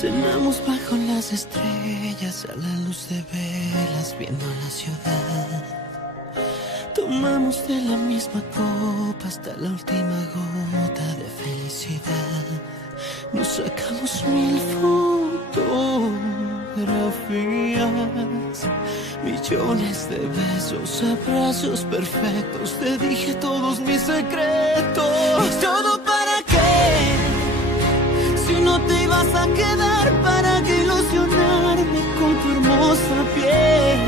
Cenamos bajo las estrellas a la luz de velas viendo la ciudad. Tomamos de la misma copa hasta la última gota de felicidad. Nos sacamos 1000 fotografías, millones de besos, abrazos perfectos. Te dije todos mis secretos. ¿Y todo para qué? Si no te ibas a quedar, ¿para qué ilusionarme con tu hermosa piel?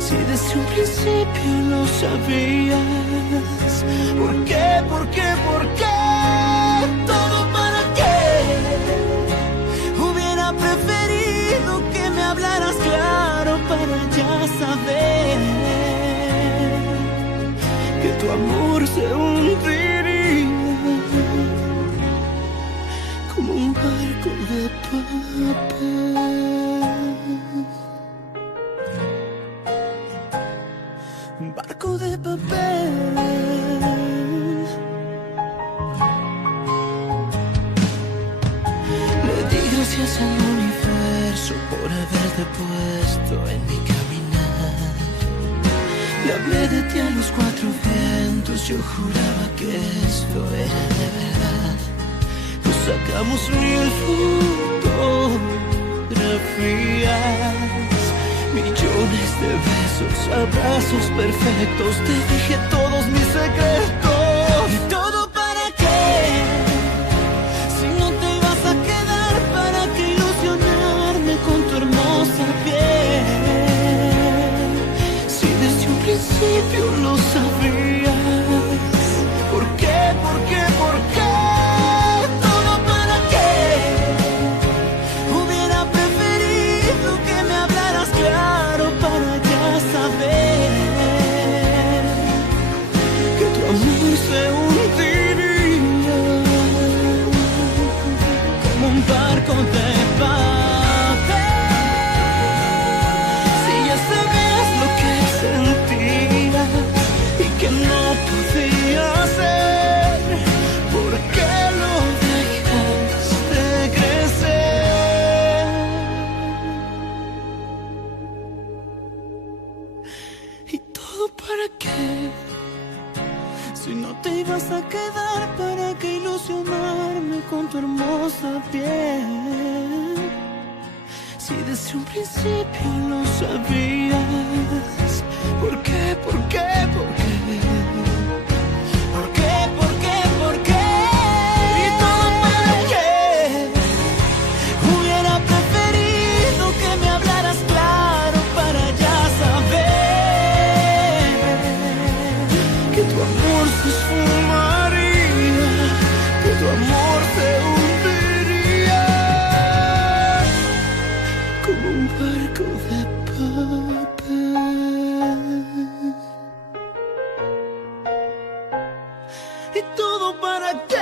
Si desde un principio lo sabías. ¿Por qué? ¿Por qué? ¿Por qué? ¿Todo para qué? Hubiera preferido que me hablaras claro para ya saber que tu amor se hundiría como un barco de papel. Un barco de papel. Le di gracias al universo por haberte puesto en mi caminar. Le hablé de ti a los 4 vientos. Yo juraba que esto era de verdad. Nos sacamos 1000 fotografías, millones de besos, abrazos perfectos. Te dije todos mis secretos. ¿Y todo para qué? Si no te ibas a quedar, ¿para qué ilusionarme con tu hermosa piel? Si desde un principio lo sabías. ¿Por qué? ¿Por qué? ¿Por qué? ¿Todo para qué? Hubiera preferido que me hablaras claro para ya saber que tu amor se hundiría como un barco de papel. Si ya sabías lo que sentías y que no podía ser, ¿por qué lo dejaste crecer? ¿Y todo para qué? Si no te ibas a quedar, ¿para qué ilusionarme con tu hermosa piel? Si desde un principio lo sabías. ¿Por qué? ¿Por qué? ¿Por qué? ¿Por qué? ¿Por qué? ¿Por qué? ¿Y todo para qué? Hubiera preferido que me hablaras claro para ya saber que tu amor se esfumaría, que tu amor se hundiría como un barco de papel. ¿Y todo para qué?